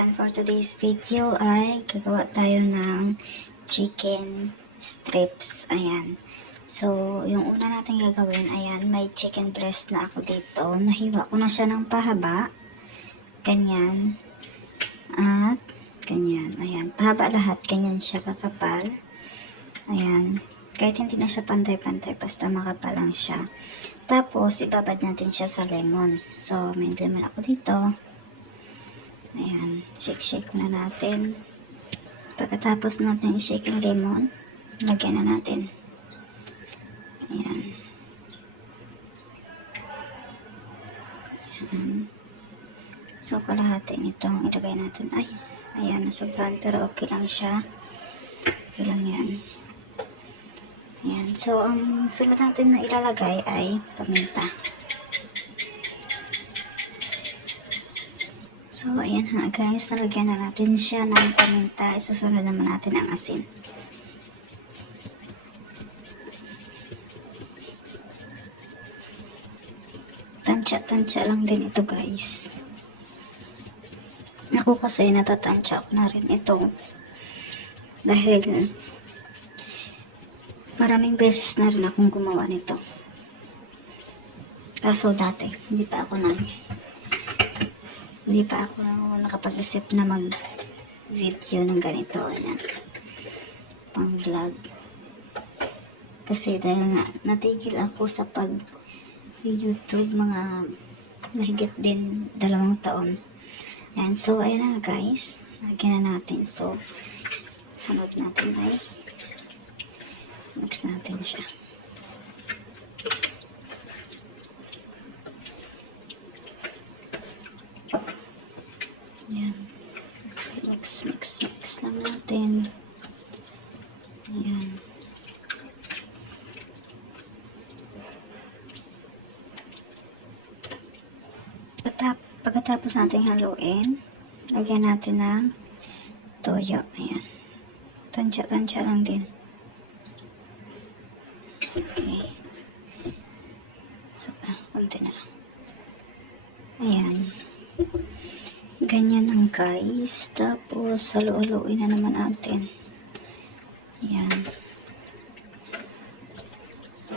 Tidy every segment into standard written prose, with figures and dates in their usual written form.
Ayan, for today's video ay gagawa tayo ng chicken strips. Ayan. So, yung una natin gagawin, ayan, may chicken breast na ako dito. Nahiwa ko na siya ng pahaba. Ganyan. At, ganyan. Ayan, pahaba lahat. Ganyan siya kakapal. Ayan. Kahit hindi na siya pantay-pantay, basta makapal lang siya. Tapos, ibabad natin siya sa lemon. So, may lemon ako dito. Ayan, shake na natin. Pagkatapos natin i-shake yung lemon, lagyan na natin. Ayan. Ayan. So, kalahatin itong ilagay natin. Ay, ayan, nasobrahan pero okay lang siya. Okay lang yan. Ayan, so, ang sunod natin na ilalagay ay paminta. So, ayan ha guys, nalagyan na natin siya ng paminta. Isusunod naman natin ang asin. Tansya-tansya lang din ito guys. Ako kasi natatansya ko na rin ito. Dahil maraming beses na rin akong gumawa nito. Kaso dati, hindi pa ako nakapag-isip na mag-video ng ganito. Ayan. Pang vlog. Kasi dahil nga, natigil ako sa pag-YouTube mga mahigit din 2 taon. Ayan. So, ayan na guys. Lagyan na natin. So, sunod natin ay mix natin siya. Ayan. Mix lang natin. Ayan. Pagkatapos natin haluin, lagyan natin ng toyo. Ayan. Tansya lang din. Okay. So, konti na lang. Ayan. Ganyan lang guys. Tapos, halu-haluin na naman natin. Ayan.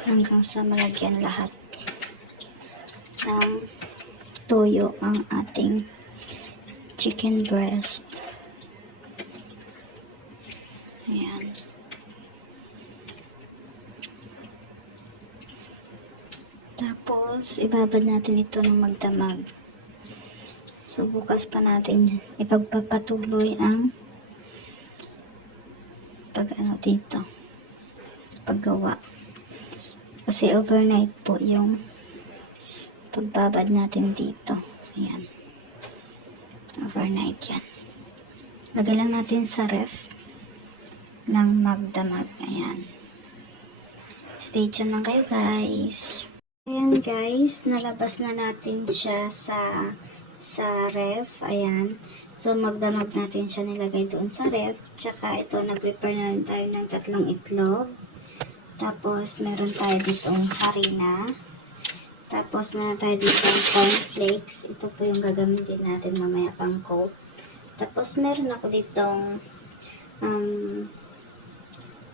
Hanggang sa malagyan lahat ng toyo ang ating chicken breast. Ayan. Tapos, ibabad natin ito ng magdamag. So, bukas pa natin ipagpapatuloy ang paggawa. Kasi overnight po yung pagbabad natin dito. Ayan. Overnight yan. Lagay lang natin sa ref ng magdamag. Ayan. Stay tuned lang kayo guys. Ayan guys, nalabas na natin siya sa ref. Ayan. So, magdamag natin siya nilagay doon sa ref. Tsaka ito, nag-prepare na rin tayo ng 3 itlog. Tapos, meron tayo ditong harina. Tapos, meron tayo ditong cornflakes. Ito po yung gagamitin natin mamaya pang coat. Tapos, meron ako ditong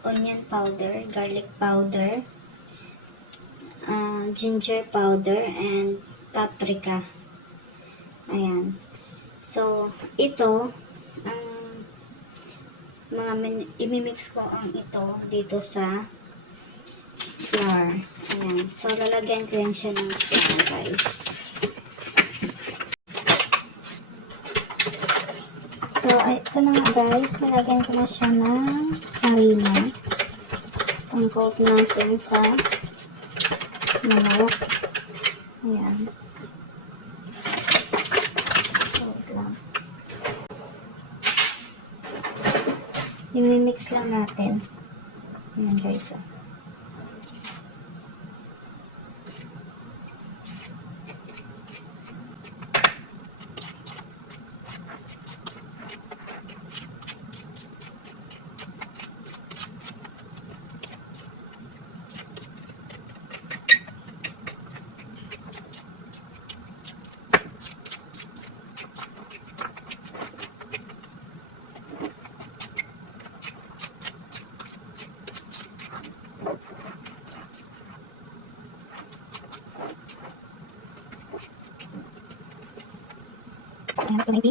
onion powder, garlic powder, ginger powder, and paprika. Ayan. So, ito, ang imimix ko ang ito dito sa flour. Ayan. So, lalagyan ko yan siya ng flour, guys. So, ito na nga, guys. Lalagyan ko na siya ng harina. Pang-coat natin sa manok. Ayan. I-mix lang natin. Ayan guys. Ayan, so maybe.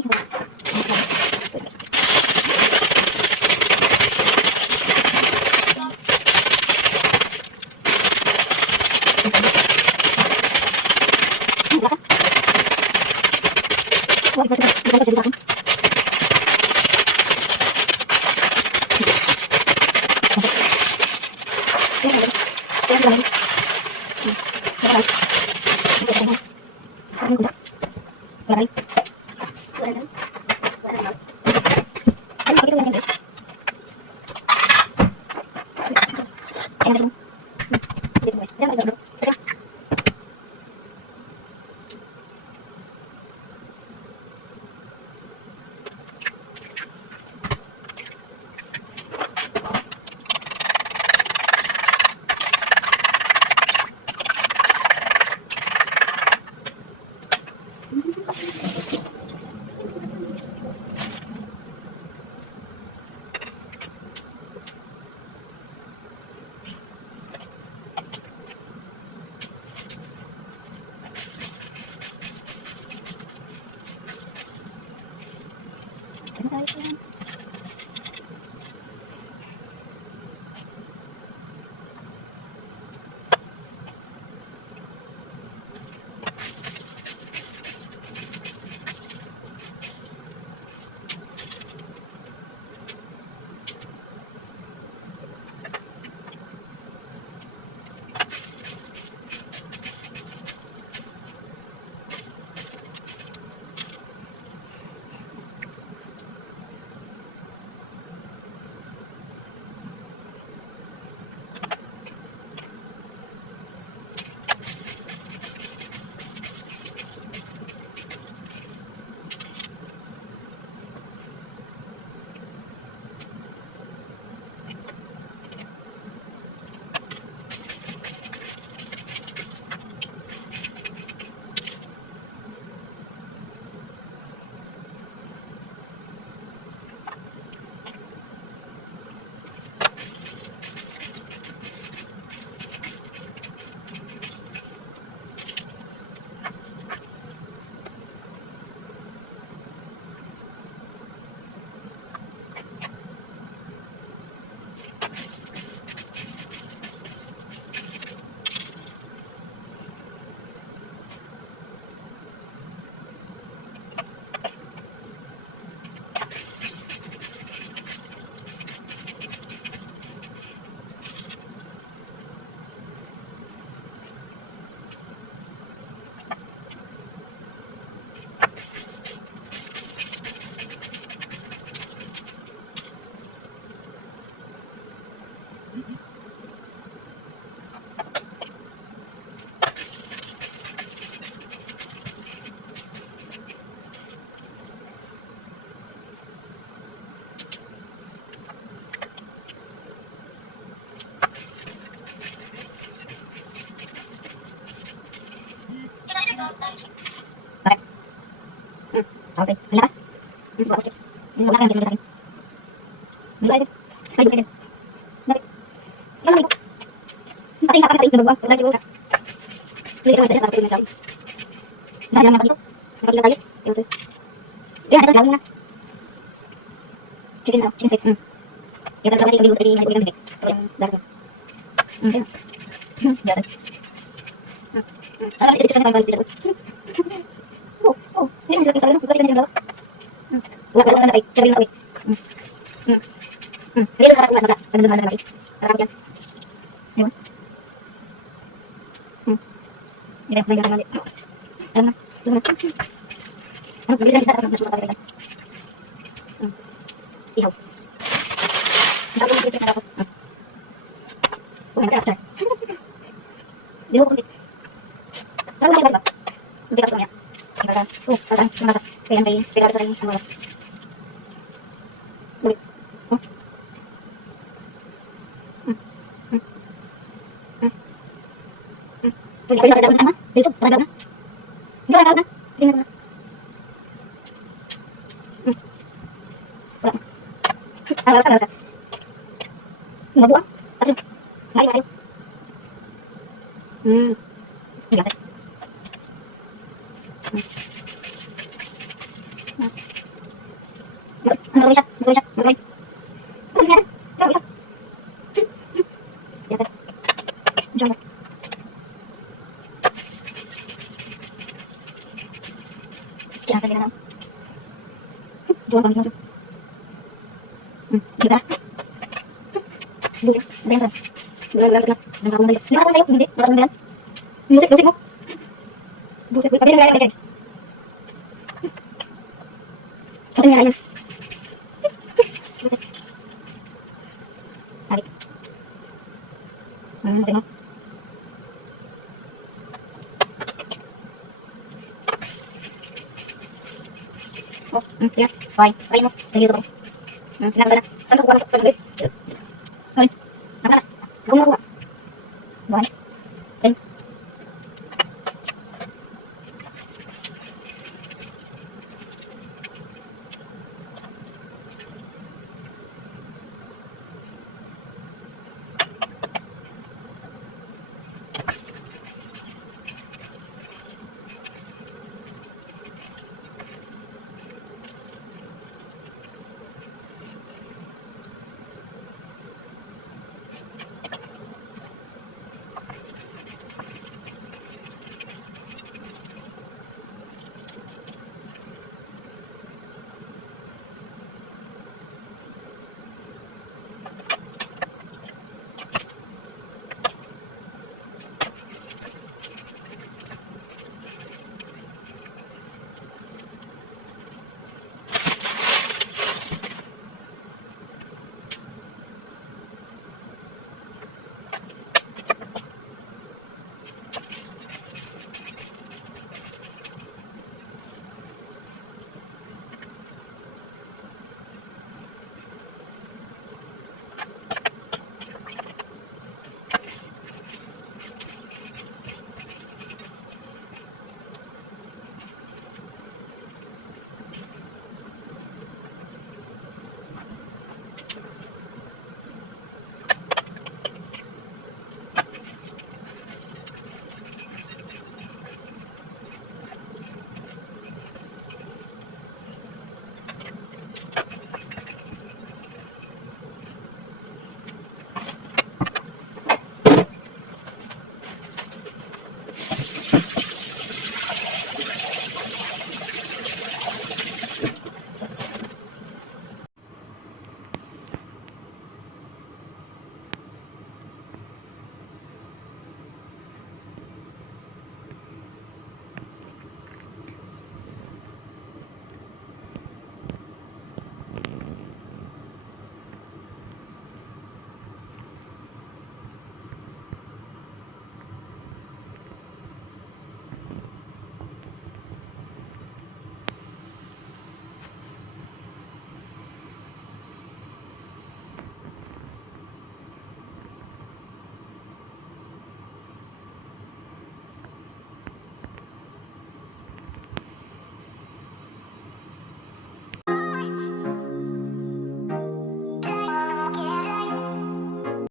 Okay. Hila ka? Buka ko chips. Wala ka lang sa akin. Wala ka. Ay, di ka. Bakit? Yan lang ito. Pati sa kapatid na buwang. Wala ka. Hindi ka naman sa kapatid na tawag. Dahil lang naman ito. Kapatid na tayo. Ito. Yan, ito. Lawin na. Chicken na. Chicken slice. Kaya talaga kasi kami kasi may ulam bigay. Ito yung dahil ko. Okay. Yan. Alam, ito sa kanya para sa oh, hindi naman sila kung sa ano. Wala ka lang na kay. Sabi na kay. Hindi na nakakasama na. Sabi na kay. Nakakasama yan. Diba? Hindi na kaya naman. Alam na. Alam na. Ano, bilis na isa. Ano, nasusunod pa rin. Ihaw. Sabi na bilis na ako. Kung ano ka. Di mo kumpit. Sabi na ba? Hindi ka yan. Kaya kaya may pera tayo ang wala. Balik. Oh. Hindi ka daw na sama. Dito, para daw na. Hindi ka daw na. Hindi na. Wala. Wala sa. Mabuang. Tapos. Ngai masih. Hindi ka. Suwang kami masuk. Kita. Dulu, ada yang keras. Bulan keras. Dan kamu dari. Ini akan saya, hindi, nakaramdahan. Musik mo. Buset, tapi nggak ada guys. Apa yang nanya? Buset. Tarik. Musik mo. Oh, ya, baik, baik mo. Jadi itu. Kenapa na? Saan ko kuha ng pagkalit? Okay, nakara. Ako mo kuha. Baik. Okay.